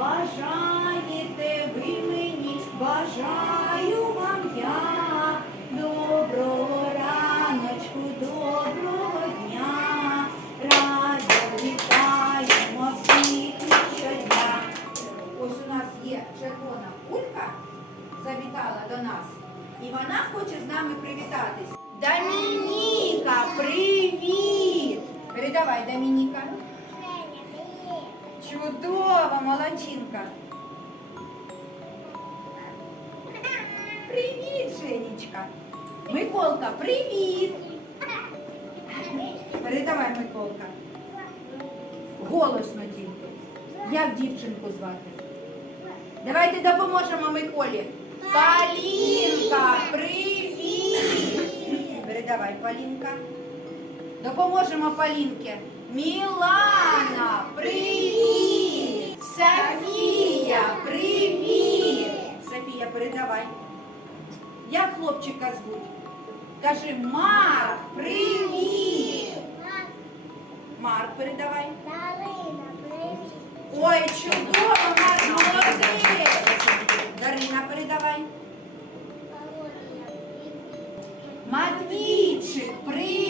бажаєте ви мені, бажаю вам я, доброго раночку, доброго дня, радо вітаємо всіх щодня. Ось у нас є червона кулька, завітала до нас, і вона хоче з нами привітатись. Домініка, привіт! Передавай, Домініка. Чудово, молодчинка. Привіт, Женечка. Миколка, привіт. Передавай, Миколка. Голосно тільки. Як дівчинку звати? Давайте допоможемо Миколі. Полінка, привіт! Передавай, Полінка. Допоможемо Полінки. Мілана, привіт! Я хлопчика звуть? Кажи Марк, привіт! Марк, передавай. Дарина, привіт. Ой, чудово, Марк, молодець! Дарина, передавай. Матвійчик, привіт!